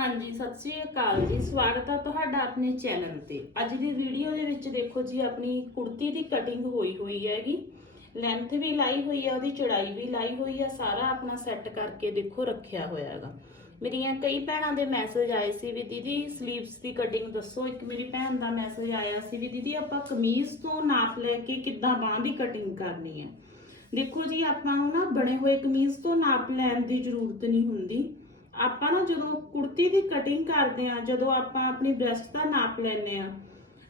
ਹਾਂਜੀ, ਸਤਿ ਸ੍ਰੀ ਅਕਾਲ ਜੀ। ਸਵਾਗਤ ਹੈ ਤੁਹਾਡਾ ਆਪਣੇ ਚੈਨਲ ਤੇ। ਅੱਜ ਦੀ ਵੀਡੀਓ ਦੇ ਵਿੱਚ ਦੇਖੋ ਜੀ, ਆਪਣੀ ਕੁੜਤੀ ਦੀ ਕਟਿੰਗ ਹੋਈ ਹੋਈ ਹੈਗੀ। ਲੈਂਥ ਵੀ ਲਾਈ ਹੋਈ ਹੈ ਉਹਦੀ ਚੜਾਈ ਵੀ ਲਾਈ ਹੋਈ ਹੈ ਸਾਰਾ ਆਪਣਾ ਸੈੱਟ ਕਰਕੇ ਦੇਖੋ ਰੱਖਿਆ ਹੋਇਆ ਹੈਗਾ। ਮੇਰੀਆਂ ਕਈ ਭੈਣਾਂ ਦੇ ਮੈਸੇਜ ਆਏ ਸੀ ਵੀ, ਦੀਦੀ ਸਲੀਵਸ ਦੀ ਕਟਿੰਗ ਦੱਸੋ। ਇੱਕ ਮੇਰੀ ਭੈਣ ਦਾ ਮੈਸੇਜ ਆਇਆ ਸੀ ਵੀ, ਦੀਦੀ, ਆਪਾਂ ਕਮੀਜ਼ ਤੋਂ ਨਾਪ ਲੈ ਕੇ ਕਿੱਦਾਂ ਬਾਂਹ ਦੀ ਕਟਿੰਗ ਕਰਨੀ ਹੈ? ਦੇਖੋ ਜੀ, ਆਪਾਂ ਨੂੰ ਨਾ ਬਣੇ ਹੋਏ ਕਮੀਜ਼ ਤੋਂ ਨਾਪ ਲੈਣ ਦੀ ਜ਼ਰੂਰਤ ਨਹੀਂ ਹੁੰਦੀ। ਆਪਾਂ ਨਾ ਜਦੋਂ ਕੁੜਤੀ ਦੀ ਕਟਿੰਗ ਕਰਦੇ ਆ ਜਦੋਂ ਆਪਾਂ ਆਪਣੀ ਬ੍ਰੈਸਟ ਦਾ ਨਾਪ ਲੈਨੇ ਆ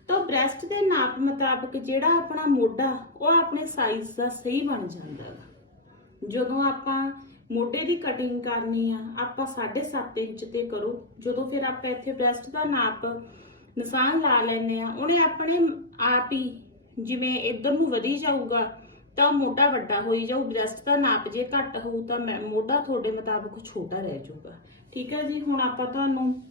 ਤਾਂ ਬ੍ਰੈਸਟ ਦੇ ਨਾਪ ਮੁਤਾਬਕ ਜਿਹੜਾ ਆਪਣਾ ਮੋਢਾ, ਉਹ ਆਪਣੇ ਸਾਈਜ਼ ਦਾ ਸਹੀ ਬਣ ਜਾਂਦਾ ਹੈ ਜਦੋਂ ਆਪਾਂ ਮੋਢੇ ਦੀ ਕਟਿੰਗ ਕਰਨੀ ਆ, ਆਪਾਂ 7.5 ਇੰਚ ਤੇ ਕਰੋ, ਜਦੋਂ ਫਿਰ ਆਪਾਂ ਇੱਥੇ ਬ੍ਰੈਸਟ ਦਾ ਨਾਪ ਨਿਸ਼ਾਨ ਲਾ ਲੈਨੇ ਆ ਉਹਨੇ ਆਪਣੇ ਆਪ ਹੀ ਜਿਵੇਂ ਇਧਰ ਨੂੰ ਵਧੀ ਜਾਊਗਾ ਤਾਂ ਉਹ ਮੋਢਾ ਵੱਡਾ ਹੋਈ ਜਾਊ ਬ੍ਰੈਸਟ ਦਾ ਨਾਪ ਜੇ ਘੱਟ ਹੋਊ ਤਾਂ ਮੈਂ- ਮੋਢਾ ਤੁਹਾਡੇ ਮੁਤਾਬਕ ਛੋਟਾ ਰਹਿ ਜਾਊਗਾ। ਠੀਕ ਹੈ ਜੀ, ਹੁਣ ਆਪਾਂ ਤੁਹਾਨੂੰ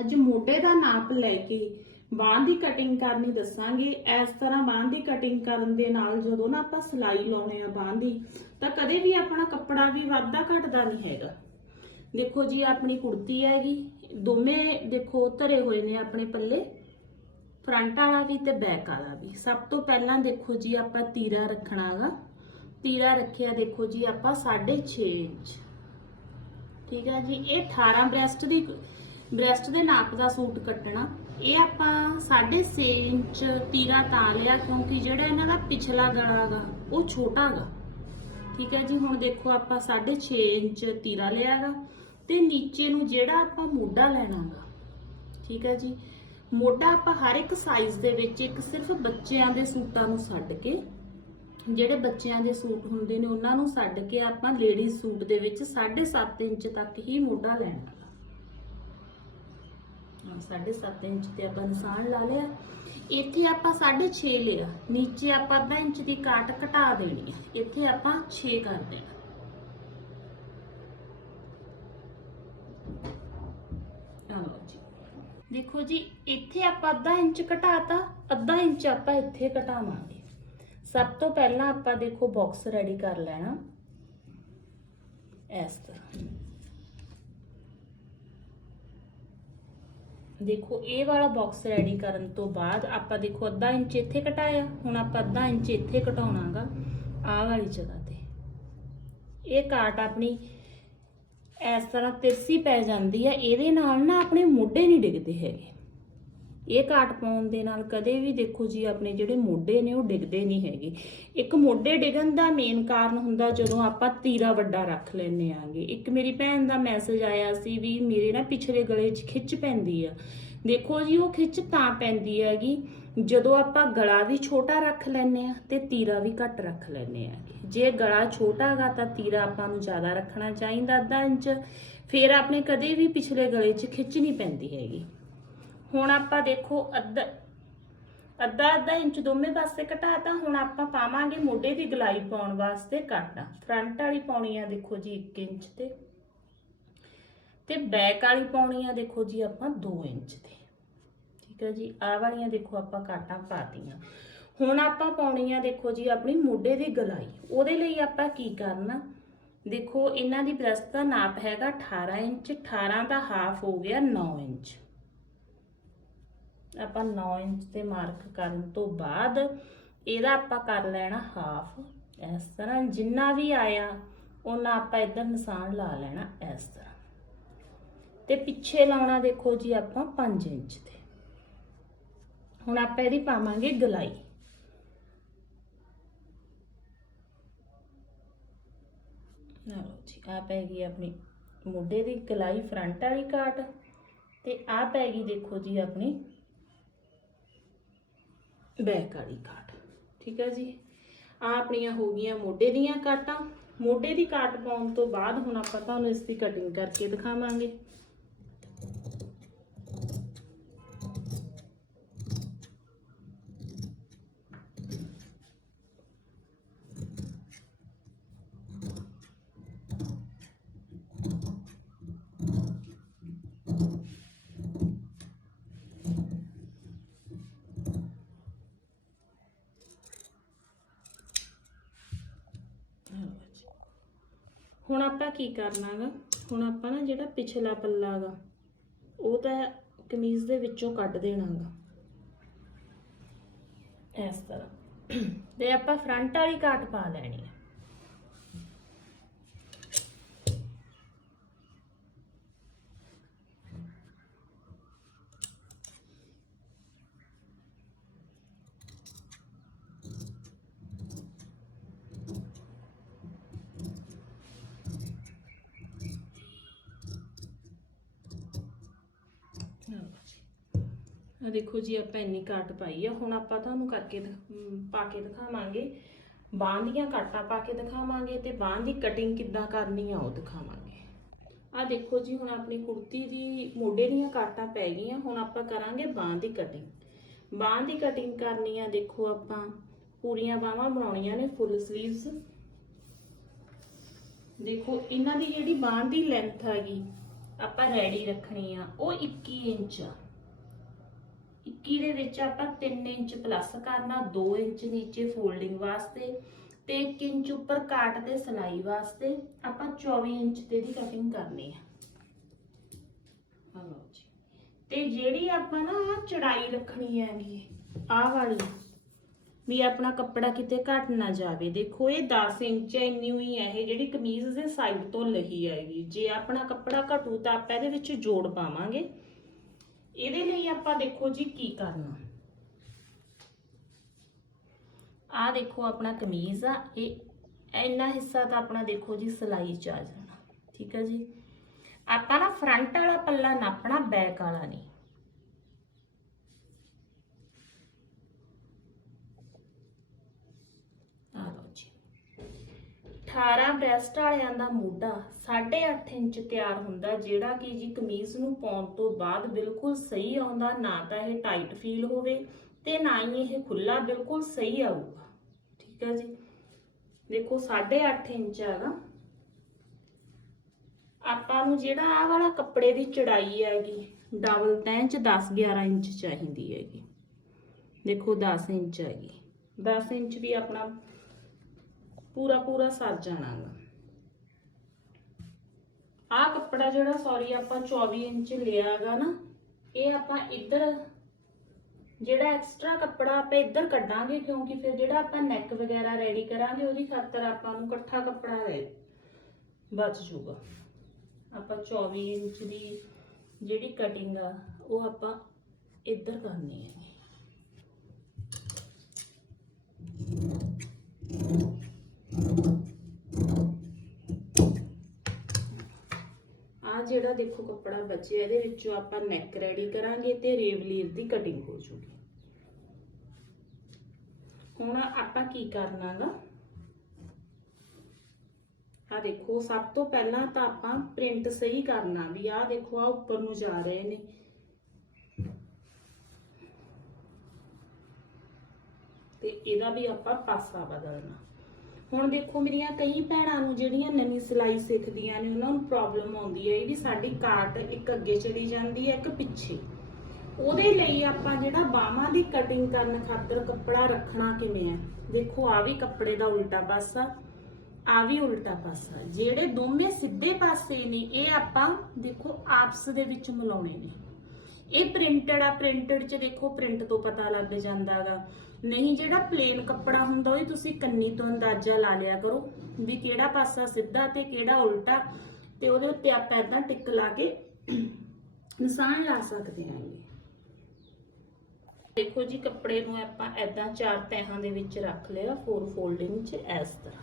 ਅੱਜ ਮੋਢੇ ਦਾ ਨਾਪ ਲੈ ਕੇ ਬਾਂਹ ਦੀ ਕਟਿੰਗ ਕਰਨੀ ਦੱਸਾਂਗੇ। ਇਸ ਤਰ੍ਹਾਂ ਬਾਂਹ ਦੀ ਕਟਿੰਗ ਕਰਨ ਦੇ ਨਾਲ ਜਦੋਂ ਨਾ ਆਪਾਂ ਸਿਲਾਈ ਲਾਉਣੇ ਆ ਬਾਂਹ ਦੀ, ਤਾਂ ਕਦੇ ਵੀ ਆਪਣਾ ਕੱਪੜਾ ਵੀ ਵੱਧਦਾ ਘਟਦਾ ਨਹੀਂ ਹੈਗਾ। ਦੇਖੋ ਜੀ, ਆਪਣੀ ਕੁੜਤੀ ਹੈਗੀ, ਦੋਵੇਂ ਦੇਖੋ ਧਰੇ ਹੋਏ ਨੇ ਆਪਣੇ ਪੱਲੇ। ਫਰੰਟ ਵਾਲਾ ਵੀ ਤੇ ਬੈਕ ਵਾਲਾ ਵੀ। ਸਭ ਤੋਂ ਪਹਿਲਾਂ ਦੇਖੋ ਜੀ ਆਪਾਂ ਤੀਰਾ ਰੱਖਣਾਗਾ ਤੀਰਾ ਰੱਖਿਆ ਦੇਖੋ ਜੀ ਆਪਾਂ 6.5 ਇੰਚ। ਠੀਕ ਹੈ ਜੀ, ਇਹ 18 ਬ੍ਰੈਸਟ ਦੀ, ਬ੍ਰੈਸਟ ਦੇ ਨਾਪ ਦਾ ਸੂਟ ਕੱਟਣਾ। ਇਹ ਆਪਾਂ 6.5 ਇੰਚ ਤੀਰਾ ਤਾਂ ਲਿਆ ਕਿਉਂਕਿ ਜਿਹੜਾ ਇਹਨਾਂ ਦਾ ਪਿਛਲਾ ਗਲਾ ਗਾ, ਉਹ ਛੋਟਾ ਗਾ। ਠੀਕ ਹੈ ਜੀ, ਹੁਣ ਦੇਖੋ ਆਪਾਂ 6.5 ਇੰਚ ਤੀਰਾ ਲਿਆਗਾ ਤੇ ਨੀਚੇ ਨੂੰ ਜਿਹੜਾ ਆਪਾਂ ਮੋਢਾ ਲੈਣਾਗਾ ਠੀਕ ਹੈ ਜੀ ਮੋਢਾ ਆਪਾਂ ਹਰ ਇੱਕ ਸਾਈਜ਼ ਦੇ ਵਿੱਚ ਇੱਕ ਸਿਰਫ ਬੱਚਿਆਂ ਦੇ ਸੂਟਾਂ ਨੂੰ ਛੱਡ ਕੇ, ਜਿਹੜੇ ਬੱਚਿਆਂ ਦੇ ਸੂਟ ਹੁੰਦੇ ਨੇ ਉਹਨਾਂ ਨੂੰ ਛੱਡ ਕੇ ਆਪਾਂ ਲੇਡੀਜ਼ ਸੂਟ ਦੇ ਵਿੱਚ 7.5 ਇੰਚ ਤੱਕ ਹੀ ਮੋਢਾ ਲੈਣਾ ਹਾਂ 7.5 ਇੰਚ ਤੇ ਆਪਾਂ ਨਿਸ਼ਾਨ ਲਾ ਲਿਆ। ਇੱਥੇ ਆਪਾਂ 6.5 ਲਿਆ। ਨੀਚੇ ਆਪਾਂ ਅੱਧਾ ਇੰਚ ਦੀ ਕਾਟ ਘਟਾ ਦੇਣੀ ਹੈ। ਇੱਥੇ ਆਪਾਂ 6 ਕਰ ਦੇਣਾ ਆਹ ਲਓ ਜੀ ਦੇਖੋ ਜੀ, ਇੱਥੇ ਆਪਾਂ ਅੱਧਾ ਇੰਚ ਘਟਾਤਾ, ਅੱਧਾ ਇੰਚ ਆਪਾਂ ਇੱਥੇ ਘਟਾਵਾਂਗੇ। ਸਭ ਤੋਂ ਪਹਿਲਾਂ ਆਪਾਂ ਦੇਖੋ ਬਾਕਸ ਰੈਡੀ ਕਰ ਲੈਣਾ। ਇਸ ਤਰ੍ਹਾਂ। ਦੇਖੋ, ਇਹ ਵਾਲਾ ਬਾਕਸ ਰੈਡੀ ਕਰਨ ਤੋਂ ਬਾਅਦ ਆਪਾਂ ਦੇਖੋ ਅੱਧਾ ਇੰਚ ਇੱਥੇ ਘਟਾਇਆ, ਹੁਣ ਆਪਾਂ ਅੱਧਾ ਇੰਚ ਇੱਥੇ ਘਟਾਉਣਾਗਾ, ਆਹ ਵਾਲੀ ਜਗ੍ਹਾ ਤੇ। ਇਹ ਕਾਟ ਆਪਣੀ ਇਸ ਤਰ੍ਹਾਂ ਤਿਰਸੀ ਪੈ ਜਾਂਦੀ ਹੈ, ਇਹਦੇ ਨਾਲ ਨਾ ਆਪਣੇ ਮੋਢੇ ਨਹੀਂ ਡਿੱਗਦੇ ਹੈਗੇ। ਇਹ ਘਾਟ ਪਾਉਣ ਦੇ ਨਾਲ ਕਦੇ ਵੀ ਦੇਖੋ ਜੀ, ਆਪਣੇ ਜਿਹੜੇ ਮੋਢੇ ਨੇ ਉਹ ਡਿੱਗਦੇ ਨਹੀਂ ਹੈਗੇ। ਇੱਕ ਮੋਢੇ ਡਿੱਗਣ ਦਾ ਮੇਨ ਕਾਰਨ ਹੁੰਦਾ ਜਦੋਂ ਆਪਾਂ ਤੀਰਾ ਵੱਡਾ ਰੱਖ ਲੈਨੇ ਆਂਗੇ। ਇੱਕ ਮੇਰੀ ਭੈਣ ਦਾ ਮੈਸੇਜ ਆਇਆ ਸੀ ਵੀ ਮੇਰੇ ਨਾ ਪਿਛਲੇ ਗਲੇ 'ਚ ਖਿੱਚ ਪੈਂਦੀ ਆ। ਦੇਖੋ ਜੀ, ਉਹ ਖਿੱਚ ਤਾਂ ਪੈਂਦੀ ਹੈਗੀ ਜਦੋਂ ਆਪਾਂ ਗਲਾ ਵੀ ਛੋਟਾ ਰੱਖ ਲੈਨੇ ਆ ਤੇ ਤੀਰਾ ਵੀ ਘੱਟ ਰੱਖ ਲੈਨੇ ਆ ਜੇ ਗਲਾ ਛੋਟਾ ਹੈਗਾ ਤਾਂ ਤੀਰਾ ਆਪਾਂ ਨੂੰ ਜ਼ਿਆਦਾ ਰੱਖਣਾ ਚਾਹੀਦਾ ਅੱਧਾ ਇੰਚ। ਫਿਰ ਆਪਣੇ ਕਦੇ ਵੀ ਪਿਛਲੇ ਗਲੇ 'ਚ ਖਿੱਚ ਨਹੀਂ ਪੈਂਦੀ ਹੈਗੀ। ਹੁਣ ਆਪਾਂ ਦੇਖੋ ਅੱਧਾ ਅੱਧਾ ਅੱਧਾ ਇੰਚ ਦੋਵੇਂ ਪਾਸੇ ਘਟਾਤਾ, ਹੁਣ ਆਪਾਂ ਪਾਵਾਂਗੇ ਮੋਢੇ ਦੀ ਗਲਾਈ ਪਾਉਣ ਵਾਸਤੇ ਕਾਟਾ ਫਰੰਟ ਵਾਲੀ ਪਾਉਣੀ ਆ ਦੇਖੋ ਜੀ 1 ਇੰਚ ਤੇ। ਤੇ ਬੈਕ ਵਾਲੀ ਪਾਉਣੀ ਆ ਦੇਖੋ ਜੀ ਆਪਾਂ 2 ਇੰਚ ਤੇ। ਠੀਕ ਹੈ ਜੀ, ਆਹ ਵਾਲੀਆਂ ਦੇਖੋ ਆਪਾਂ ਕਾਟਾਂ ਪਾਤੀਆਂ। ਹੁਣ ਆਪਾਂ ਪਾਉਣੀ ਆ ਦੇਖੋ ਜੀ ਆਪਣੀ ਮੋਢੇ ਦੀ ਗਲਾਈ। ਉਹਦੇ ਲਈ ਆਪਾਂ ਕੀ ਕਰਨਾ? ਦੇਖੋ, ਇਹਨਾਂ ਦੀ ਬ੍ਰੈਸਟ ਦਾ ਨਾਪ ਹੈਗਾ 18 ਇੰਚ 18 ਦਾ ਹਾਫ ਹੋ ਗਿਆ 9 ਇੰਚ। ਆਪਾਂ 9 ਇੰਚ ਤੇ ਮਾਰਕ ਕਰਨ ਤੋਂ ਬਾਅਦ ਇਹਦਾ ਆਪਾਂ ਕਰ ਲੈਣਾ ਹਾਫ। ਇਸ ਤਰ੍ਹਾਂ ਜਿੰਨਾ ਵੀ ਆਇਆ ਉਹਨਾਂ ਆਪਾਂ ਇਧਰ ਨਿਸ਼ਾਨ ਲਾ ਲੈਣਾ ਇਸ ਤਰ੍ਹਾਂ। ਤੇ ਪਿੱਛੇ ਲਾਉਣਾ ਦੇਖੋ ਜੀ ਆਪਾਂ 5 ਇੰਚ ਤੇ। ਹੁਣ ਆਪਾਂ ਇਹਦੀ ਪਾਵਾਂਗੇ ਗਲਾਈ। ਲਓ ਜੀ ਆ ਪੈ ਗਈ ਆਪਣੀ ਮੋਢੇ ਦੀ ਗਲਾਈ ਫਰੰਟ ਵਾਲੀ ਕਾਟ ਤੇ ਆ ਪੈ ਗਈ ਦੇਖੋ ਜੀ ਆਪਣੀ ਬੈਕ ਵਾਲੀ ਕਾਟ। ਠੀਕ ਹੈ ਜੀ? ਆ ਆਪਣੀਆਂ ਹੋ ਗਈਆਂ ਮੋਢੇ ਦੀਆਂ ਕਾਟਾਂ। ਮੋਢੇ ਦੀ ਕਾਟ ਪਾਉਣ ਤੋਂ ਬਾਅਦ ਹੁਣ ਆਪਾਂ ਤੁਹਾਨੂੰ ਇਸ ਦੀ ਕਟਿੰਗ ਕਰਕੇ ਦਿਖਾਵਾਂਗੇ। ਹੁਣ ਆਪਾਂ ਕੀ ਕਰਨਾਗਾ? ਹੁਣ ਆਪਾਂ ਨਾ ਜਿਹੜਾ ਪਿਛਲਾ ਪੱਲਾ ਗਾ ਉਹ ਤਾਂ ਕਮੀਜ਼ ਦੇ ਵਿੱਚੋਂ ਕੱਢ ਦੇਣਾਗਾ। ਇਸ ਤਰ੍ਹਾਂ। ਤੇ ਆਪਾਂ ਫਰੰਟ ਵਾਲੀ ਕਾਟ ਪਾ ਲੈਣੀ ਹੈ ਆ ਦੇਖੋ ਜੀ, ਆਪਾਂ ਇੰਨੀ ਕਾਟ ਪਾਈ ਆ। ਹੁਣ ਆਪਾਂ ਤੁਹਾਨੂੰ ਕਰਕੇ ਦਿਖ- ਪਾ ਕੇ ਦਿਖਾਵਾਂਗੇ। ਬਾਂਹ ਦੀਆਂ ਕਾਟਾਂ ਪਾ ਕੇ ਦਿਖਾਵਾਂਗੇ ਤੇ ਬਾਂਹ ਦੀ ਕਟਿੰਗ ਕਿੱਦਾਂ ਕਰਨੀ ਆ, ਉਹ ਦਿਖਾਵਾਂਗੇ। ਆਹ ਦੇਖੋ ਜੀ, ਹੁਣ ਆਪਣੀ ਕੁੜਤੀ ਦੀ ਮੋਢੇ ਦੀਆਂ ਕਾਟਾਂ ਪੈ ਗਈਆਂ। ਹੁਣ ਆਪਾਂ ਕਰਾਂਗੇ ਬਾਂਹ ਦੀ ਕਟਿੰਗ ਬਾਂਹ ਦੀ ਕਟਿੰਗ ਕਰਨੀ ਆ, ਦੇਖੋ ਆਪਾਂ। ਪੂਰੀਆਂ ਬਾਹਾਂ ਬਣਾਉਣੀਆਂ ਨੇ ਫੁੱਲ ਸਲੀਵਸ ਦੇਖੋ, ਇਹਨਾਂ ਦੀ ਜਿਹੜੀ ਬਾਂਹ ਦੀ ਲੈਂਥ ਹੈਗੀ, ਆਪਾਂ ਰੈਡੀ ਰੱਖਣੀ ਆ। ਉਹ 21 ਇੰਚ ਆ। 21 ਦੇ ਵਿੱਚ ਆਪਾਂ 3 ਇੰਚ ਪਲੱਸ ਕਰਨਾ 2 ਇੰਚ ਨੀਚੇ ਫੋਲਡਿੰਗ ਵਾਸਤੇ ਤੇ 1 ਇੰਚ ਉੱਪਰ ਕਾਟ ਤੇ ਸਲਾਈ ਵਾਸਤੇ ਆਪਾਂ 24 ਇੰਚ ਤੇ ਦੀ ਕਟਿੰਗ ਕਰਨੀ ਹੈ ਆਹ ਜੀ। ਤੇ ਜਿਹੜੀ ਆਪਾਂ ਨਾ ਚੜਾਈ ਰੱਖਣੀ ਹੈਗੀ ਆਹ ਵਾਲੀ, ਵੀ ਆਪਣਾ ਕੱਪੜਾ ਕਿਤੇ ਘਟ ਨਾ ਜਾਵੇ। ਦੇਖੋ ਇਹ 10 ਇੰਚ ਇੰਨੀ ਹੋਈ ਹੈ, ਇਹ ਜਿਹੜੀ ਕਮੀਜ਼ ਦੇ ਸਾਈਡ ਤੋਂ ਲਹੀ ਹੈਗੀ। ਜੇ ਆਪਣਾ ਕੱਪੜਾ ਘਟੂ ਤਾਂ ਆਪਾਂ ਇਹਦੇ ਵਿੱਚ ਜੋੜ ਪਾਵਾਂਗੇ। ਇਹਦੇ ਲਈ ਆਪਾਂ ਦੇਖੋ ਜੀ ਕੀ ਕਰਨਾ। ਆ ਦੇਖੋ ਆਪਣਾ ਕਮੀਜ਼ ਆ, ਇਹ ਇੰਨਾ ਹਿੱਸਾ ਤਾਂ ਆਪਣਾ ਦੇਖੋ ਜੀ ਸਲਾਈ ਚ ਆ ਜਾਣਾ, ਠੀਕ ਹੈ ਜੀ। ਆਪਾਂ ਨਾ ਫਰੰਟ ਵਾਲਾ ਪੱਲਾ ਨਾਪਣਾ ਬੈਕ ਵਾਲਾ ਨਹੀਂ ਆ ਲਓ ਜੀ 18 ਬ੍ਰੈਸਟ ਵਾਲਿਆਂ ਦਾ ਮੋਢਾ 8.5 ਇੰਚ ਤਿਆਰ ਹੁੰਦਾ, ਜਿਹੜਾ ਕਿ ਜੀ ਕਮੀਜ਼ ਨੂੰ ਪਾਉਣ ਤੋਂ ਬਾਅਦ ਬਿਲਕੁਲ ਸਹੀ ਆਉਂਦਾ, ਨਾ ਤਾਂ ਇਹ ਟਾਈਟ ਫੀਲ ਹੋਵੇ ਤੇ ਨਾ ਹੀ ਇਹ ਖੁੱਲਾ ਬਿਲਕੁਲ ਸਹੀ ਆਊਗਾ। ਠੀਕ ਹੈ ਜੀ? ਦੇਖੋ 8.5 ਇੰਚ ਹੈਗਾ ਆਪਾਂ ਨੂੰ ਜਿਹੜਾ ਆਹ ਵਾਲਾ ਕੱਪੜੇ ਦੀ ਚੜਾਈ ਹੈਗੀ, ਡਬਲ ਤੈਂ ਚ 10 11 ਇੰਚ ਚਾਹੀਦੀ ਹੈਗੀ। ਦੇਖੋ 10 ਇੰਚ ਹੈਗੀ। 10 ਇੰਚ ਵੀ ਆਪਣਾ ਪੂਰਾ ਪੂਰਾ ਸਰ ਜਾਣਾਗਾ। ਆਹ ਕੱਪੜਾ ਜਿਹੜਾ ਸੌਰੀ ਆਪਾਂ 24 ਇੰਚ ਲਿਆਗਾ ਨਾ, ਇਹ ਆਪਾਂ ਇੱਧਰ, ਜਿਹੜਾ ਐਕਸਟਰਾ ਕੱਪੜਾ ਆਪਾਂ ਇੱਧਰ ਕੱਢਾਂਗੇ, ਕਿਉਂਕਿ ਫਿਰ ਜਿਹੜਾ ਆਪਾਂ ਨੈਕ ਵਗੈਰਾ ਰੈਡੀ ਕਰਾਂਗੇ, ਉਹਦੀ ਖਾਤਰ ਆਪਾਂ ਨੂੰ ਇਕੱਠਾ ਕੱਪੜਾ ਰਹਿ ਬਚ ਜੂਗਾ ਆਪਾਂ 24 ਇੰਚ ਦੀ ਜਿਹੜੀ ਕਟਿੰਗ ਆ, ਉਹ ਆਪਾਂ ਇੱਧਰ ਕਰਨੀ ਹੈ ਆ ਜਿਹੜਾ ਦੇਖੋ ਕੱਪੜਾ ਬਚਿਆ, ਇਹਦੇ ਵਿੱਚੋਂ ਆਪਾਂ ਨੈਕ ਰੈਡੀ ਕਰਾਂਗੇ ਤੇ ਰੇਵਲੀਰ ਦੀ ਕਟਿੰਗ ਹੋ ਜੂਗੀ। ਹੁਣ ਆਪਾਂ ਕੀ ਕਰਨਾਗਾ? ਆ ਦੇਖੋ, ਸਭ ਤੋਂ ਪਹਿਲਾਂ ਤਾਂ ਆਪਾਂ ਪ੍ਰਿੰਟ ਸਹੀ ਕਰਨਾ ਵੀ ਆ ਦੇਖੋ, ਆ ਉੱਪਰ ਨੂੰ ਜਾ ਰਹੇ ਨੇ। ਤੇ ਇਹਦਾ ਵੀ ਆਪਾਂ ਪਾਸਾ ਬਦਲਣਾ। ਹੁਣ ਦੇਖੋ ਮੇਰੀਆਂ ਕਈ ਭੈਣਾਂ ਨੂੰ ਜਿਹੜੀਆਂ ਨਵੀਂ ਸਿਲਾਈ ਸਿੱਖਦੀਆਂ ਨੇ, ਉਹਨਾਂ ਨੂੰ ਪ੍ਰੋਬਲਮ ਆਉਂਦੀ ਹੈ ਵੀ ਸਾਡੀ ਕਾਟ ਇੱਕ ਅੱਗੇ ਚਲੀ ਜਾਂਦੀ ਹੈ, ਇੱਕ ਪਿੱਛੇ। ਉਹਦੇ ਲਈ ਆਪਾਂ ਜਿਹੜਾ ਬਾਹਾਂ ਦੀ ਕਟਿੰਗ ਕਰਨ ਖਾਤਰ ਕੱਪੜਾ ਰੱਖਣਾ ਕਿਵੇਂ ਹੈ? ਦੇਖੋ ਆ ਵੀ ਕੱਪੜੇ ਦਾ ਉਲਟਾ ਪਾਸਾ ਆ ਵੀ ਉਲਟਾ ਪਾਸਾ। ਜਿਹੜੇ ਦੋਵੇਂ ਸਿੱਧੇ ਪਾਸੇ ਨੇ, ਇਹ ਆਪਾਂ ਦੇਖੋ ਆਪਸ ਦੇ ਵਿੱਚ ਮਿਲਾਉਣੇ ਨੇ। ਇਹ ਪ੍ਰਿੰਟਡ ਆ ਪ੍ਰਿੰਟਡ ਚ ਦੇਖੋ ਪ੍ਰਿੰਟ ਤੋਂ ਪਤਾ ਲੱਗ ਜਾਂਦਾਗਾ। ਨਹੀਂ, ਜਿਹੜਾ ਪਲੇਨ ਕੱਪੜਾ ਹੁੰਦਾ, ਉਹ ਤੁਸੀਂ ਕੰਨੀ ਤੋਂ ਅੰਦਾਜ਼ਾ ਲਾ ਲਿਆ ਕਰੋ ਵੀ ਕਿਹੜਾ ਪਾਸਾ ਸਿੱਧਾ ਤੇ ਕਿਹੜਾ ਉਲਟਾ ਤੇ ਉਹਦੇ ਉੱਤੇ ਆਪਾਂ ਏਦਾਂ ਟਿਕ ਲਾ ਕੇ ਨਿਸ਼ਾਨ ਲਾ ਸਕਦੇ ਹਾਂਗੇ ਦੇਖੋ ਜੀ, ਕੱਪੜੇ ਨੂੰ ਆਪਾਂ ਏਦਾਂ ਚਾਰ ਤਹਿਾਂ ਦੇ ਵਿੱਚ ਰੱਖ ਲਿਆ ਫੋਰ ਫੋਲਡਿੰਗ 'ਚ ਇਸ ਤਰ੍ਹਾਂ।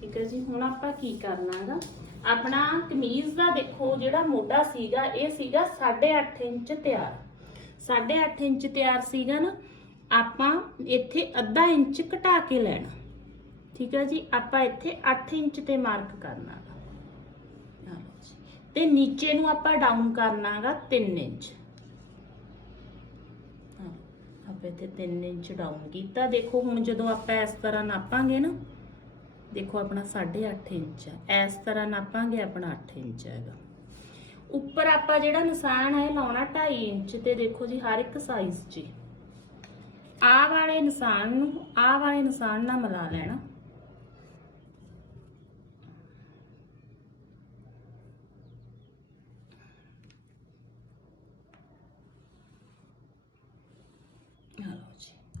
ਠੀਕ ਹੈ ਜੀ, ਹੁਣ ਆਪਾਂ ਕੀ ਕਰਨਾ ਕਰਨਾਗਾ? ਆਪਣਾ ਕਮੀਜ਼ ਦਾ ਦੇਖੋ ਜਿਹੜਾ ਮੋਢਾ ਸੀਗਾ, ਇਹ ਸੀਗਾ 8.5 ਇੰਚ ਤਿਆਰ। 8.5 ਇੰਚ ਤਿਆਰ ਸੀਗਾ ਨਾ, ਆਪਾਂ ਇੱਥੇ ਅੱਧਾ ਇੰਚ ਘਟਾ ਕੇ ਲੈਣਾ। ਠੀਕ ਹੈ ਜੀ? ਆਪਾਂ ਇੱਥੇ 8 ਇੰਚ ਤੇ ਮਾਰਕ ਕਰਨਾ ਗਾ। ਆਹ ਤੇ ਨੀਚੇ ਨੂੰ ਆਪਾਂ ਡਾਊਨ ਕਰਨਾਗਾ 3 ਇੰਚ। ਆਪਾਂ ਇੱਥੇ 3 ਇੰਚ ਡਾਊਨ ਕੀਤਾ। ਦੇਖੋ ਹੁਣ ਜਦੋਂ ਆਪਾਂ ਇਸ ਤਰ੍ਹਾਂ ਨਾਪਾਂਗੇ ਨਾ ਦੇਖੋ ਆਪਣਾ 8.5 ਇੰਚ ਹੈ। ਇਸ ਤਰ੍ਹਾਂ ਨਾਪਾਂਗੇ ਆਪਣਾ 8 ਇੰਚ ਹੈਗਾ। ਉੱਪਰ ਆਪਾਂ ਜਿਹੜਾ ਨਿਸ਼ਾਨ ਹੈ ਲਾਉਣਾ 2.5 ਇੰਚ ਤੇ ਦੇਖੋ ਜੀ, ਹਰ ਇੱਕ ਸਾਈਜ਼ 'ਚ ਆਹ ਵਾਲੇ ਨਿਸ਼ਾਨ ਨੂੰ ਆਹ ਵਾਲੇ ਨਿਸ਼ਾਨ ਨਾਲ ਮਿਲਾ ਲੈਣਾ।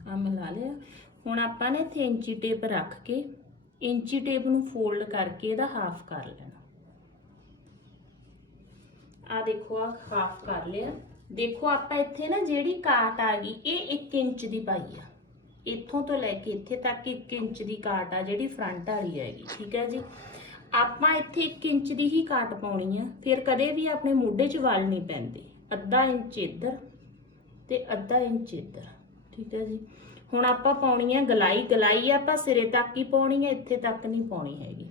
ਆ ਮਿਲਾ ਲਿਆ। ਹੁਣ ਆਪਾਂ ਨੇ ਇੱਥੇ ਇੰਚੀ ਟੇਪ ਰੱਖ ਕੇ ਇੰਚੀ ਟੇਪ ਨੂੰ ਫੋਲਡ ਕਰਕੇ ਇਹਦਾ ਹਾਫ ਕਰ ਲੈਣਾ। ਆ ਦੇਖੋ ਆ ਹਾਫ ਕਰ ਲਿਆ। ਦੇਖੋ, ਆਪਾਂ ਇੱਥੇ ਨਾ ਜਿਹੜੀ ਕਾਟ ਆ ਗਈ, ਇਹ 1 ਇੰਚ ਦੀ ਪਾਈ ਆ। ਇੱਥੋਂ ਤੋਂ ਲੈ ਕੇ ਇੱਥੇ ਤੱਕ 1 ਇੰਚ ਦੀ ਕਾਟ ਆ ਜਿਹੜੀ ਫਰੰਟ ਵਾਲੀ ਹੈਗੀ, ਠੀਕ ਹੈ ਜੀ? ਆਪਾਂ ਇੱਥੇ 1 ਇੰਚ ਦੀ ਹੀ ਕਾਟ ਪਾਉਣੀ ਆ। ਫਿਰ ਕਦੇ ਵੀ ਆਪਣੇ ਮੋਢੇ 'ਚ ਵਾਲ ਨਹੀਂ ਪੈਂਦੇ। ਅੱਧਾ ਇੰਚ ਇੱਧਰ ਤੇ ਅੱਧਾ ਇੰਚ ਇੱਧਰ, ਠੀਕ ਹੈ ਜੀ? ਹੁਣ ਆਪਾਂ ਪਾਉਣੀ ਹੈ ਗਲਾਈ ਗਲਾਈ ਆਪਾਂ ਸਿਰੇ ਤੱਕ ਹੀ ਪਾਉਣੀ ਹੈ ਇੱਥੇ ਤੱਕ ਨਹੀਂ ਪਾਉਣੀ ਹੈਗੀ।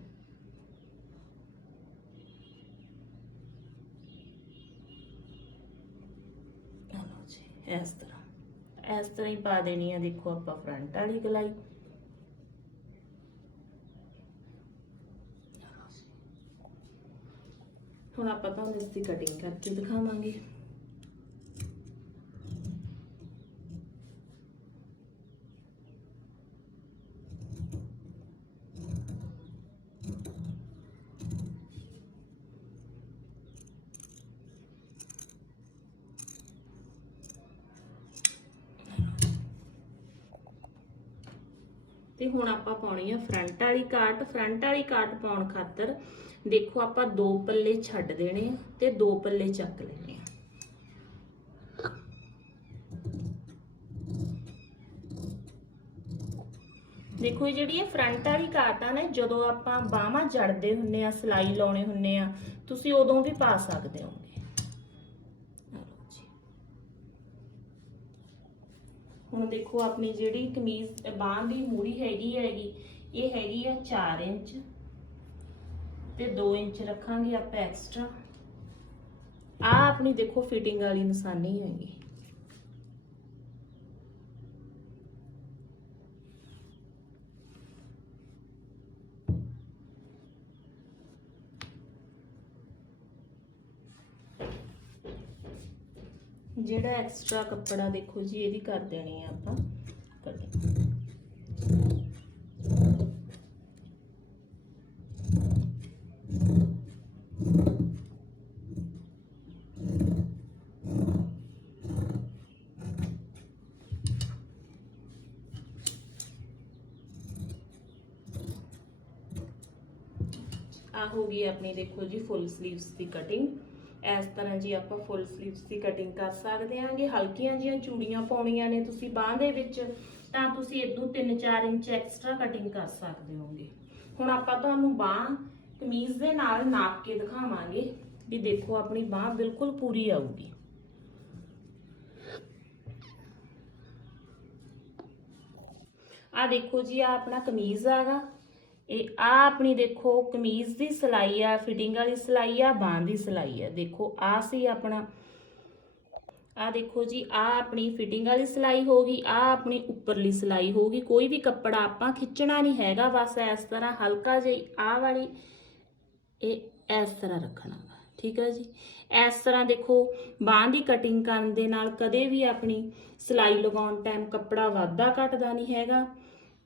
ਇਸ ਤਰ੍ਹਾਂ। ਇਸ ਤਰ੍ਹਾਂ ਹੀ ਪਾ ਦੇਣੀ ਹੈ ਦੇਖੋ ਆਪਾਂ ਫਰੰਟ ਵਾਲੀ ਗਲਾਈ। ਹੁਣ ਆਪਾਂ ਤੁਹਾਨੂੰ ਇਸ ਦੀ ਕਟਿੰਗ ਕਰਕੇ ਦਿਖਾਵਾਂਗੇ ਤੇ ਹੁਣ ਆਪਾਂ ਪਾਉਣੀ ਆ ਫਰੰਟ ਵਾਲੀ ਕਾਟ ਫਰੰਟ ਵਾਲੀ ਕਾਟ ਪਾਉਣ ਖਾਤਰ ਦੇਖੋ ਆਪਾਂ ਦੋ ਪੱਲੇ ਛੱਡ ਦੇਣੇ ਆ ਤੇ ਦੋ ਪੱਲੇ ਚੱਕ ਲੈਣੇ ਆ। ਦੇਖੋ ਇਹ ਜਿਹੜੀ ਇਹ ਫਰੰਟ ਵਾਲੀ ਕਾਟ ਆ ਨਾ, ਜਦੋਂ ਆਪਾਂ ਬਾਹਾਂ ਜੜਦੇ ਹੁੰਨੇ ਆ, ਸਲਾਈ ਲਾਉਣੇ ਹੁੰਨੇ ਆ, ਤੁਸੀਂ ਉਦੋਂ ਵੀ ਪਾ ਸਕਦੇ ਹੋ ਆਹ ਲਓ ਜੀ। ਹੁਣ ਦੇਖੋ ਆਪਣੀ ਜਿਹੜੀ ਕਮੀਜ਼, ਬਾਂਹ ਦੀ ਮੂੜੀ ਹੈਗੀ ਹੈਗੀ, ਇਹ ਹੈਗੀ ਆ 4 ਇੰਚ। ਤੇ 2 ਇੰਚ ਰੱਖਾਂਗੇ ਆਪਾਂ ਐਕਸਟਰਾ ਆ ਆਪਣੀ ਦੇਖੋ ਫਿਟਿੰਗ ਵਾਲੀ ਨਿਸ਼ਾਨੀ ਹੈਗੀ। ਜਿਹੜਾ ਐਕਸਟਰਾ ਕੱਪੜਾ ਦੇਖੋ ਜੀ, ਇਹਦੀ ਕਰ ਦੇਣੀ ਆ ਆਪਾਂ। ਕਟਿੰਗ ਆ ਹੋ ਗਈ ਆਪਣੀ ਦੇਖੋ ਜੀ ਫੁੱਲ ਸਲੀਵਸ ਦੀ ਕਟਿੰਗ ਇਸ ਤਰ੍ਹਾਂ ਜੀ ਆਪਾਂ ਫੁੱਲ ਸਲੀਵਸ ਦੀ ਕਟਿੰਗ ਕਰ ਸਕਦੇ ਹਾਂਗੇ। ਹਲਕੀਆਂ ਜੀਆਂ ਚੂੜੀਆਂ ਪਾਉਣੀਆਂ ਨੇ ਤੁਸੀਂ ਬਾਹ ਦੇ ਵਿੱਚ, ਤਾਂ ਤੁਸੀਂ ਇਦੋਂ 3-4 ਇੰਚ ਐਕਸਟਰਾ ਕਟਿੰਗ ਕਰ ਸਕਦੇ ਹੋਗੇ ਹੁਣ ਆਪਾਂ ਤੁਹਾਨੂੰ ਬਾਹ ਕਮੀਜ਼ ਦੇ ਨਾਲ ਨਾਪ ਕੇ ਦਿਖਾਵਾਂਗੇ ਵੀ ਦੇਖੋ ਆਪਣੀ ਬਾਹ ਬਿਲਕੁਲ ਪੂਰੀ ਆਊਗੀ। ਆ ਦੇਖੋ ਜੀ ਆ ਆਪਣਾ ਕਮੀਜ਼ ਆਗਾ ਇਹ ਆ ਆਪਣੀ ਦੇਖੋ ਕਮੀਜ਼ ਦੀ ਸਿਲਾਈ ਆ, ਫਿਟਿੰਗ ਵਾਲੀ ਸਿਲਾਈ ਆ, ਬਾਂਹ ਦੀ ਸਿਲਾਈ ਆ। ਦੇਖੋ ਆ ਸੀ ਆਪਣਾ। ਆ ਦੇਖੋ ਜੀ, ਆ ਆਪਣੀ ਫਿਟਿੰਗ ਵਾਲੀ ਸਿਲਾਈ ਹੋਗੀ ਆ ਆਪਣੀ ਉੱਪਰਲੀ ਸਿਲਾਈ ਹੋਗੀ ਕੋਈ ਵੀ ਕੱਪੜਾ ਆਪਾਂ ਖਿੱਚਣਾ ਨਹੀਂ ਹੈਗਾ, ਬਸ ਇਸ ਤਰ੍ਹਾਂ ਹਲਕਾ ਜਿਹਾ ਆ ਵਾਲੀ ਇਹ ਇਸ ਤਰ੍ਹਾਂ ਰੱਖਣਾ ਵਾ, ਠੀਕ ਹੈ ਜੀ? ਇਸ ਤਰ੍ਹਾਂ ਦੇਖੋ, ਬਾਂਹ ਦੀ ਕਟਿੰਗ ਕਰਨ ਦੇ ਨਾਲ ਕਦੇ ਵੀ ਆਪਣੀ ਸਿਲਾਈ ਲਗਾਉਣ ਟਾਈਮ ਕੱਪੜਾ ਵਾਧਾ ਘਟਦਾ ਨਹੀਂ ਹੈਗਾ।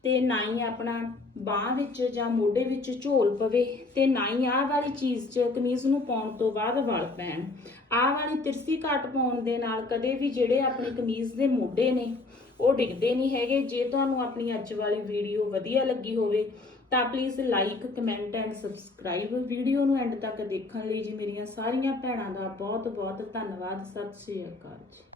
ਤੇ ਨਾ ਹੀ ਆਪਣਾ ਬਾਹ ਵਿੱਚ ਜਾਂ ਮੋਢੇ ਵਿੱਚ ਝੋਲ ਪਵੇ ਤੇ ਨਾ ਹੀ ਆਹ ਵਾਲੀ ਚੀਜ਼ 'ਚ ਕਮੀਜ਼ ਨੂੰ ਪਾਉਣ ਤੋਂ ਬਾਅਦ ਵਲ ਪੈਣ। ਆਹ ਵਾਲੀ ਤਿਰਸੀ ਕੱਟ ਪਾਉਣ ਦੇ ਨਾਲ ਕਦੇ ਵੀ ਜਿਹੜੇ ਆਪਣੀ ਕਮੀਜ਼ ਦੇ ਮੋਢੇ ਨੇ, ਉਹ ਡਿੱਗਦੇ ਨਹੀਂ ਹੈਗੇ। ਜੇ ਤੁਹਾਨੂੰ ਆਪਣੀ ਅੱਜ ਵਾਲੀ ਵੀਡੀਓ ਵਧੀਆ ਲੱਗੀ ਹੋਵੇ, ਤਾਂ please like comment and subscribe video ਨੂੰ ਐਂਡ ਤੱਕ ਦੇਖਣ ਲਈ ਜੀ ਮੇਰੀਆਂ ਸਾਰੀਆਂ ਭੈਣਾਂ ਦਾ ਬਹੁਤ ਬਹੁਤ ਧੰਨਵਾਦ। ਸਤਿ ਸ਼੍ਰੀ ਅਕਾਲ ਜੀ।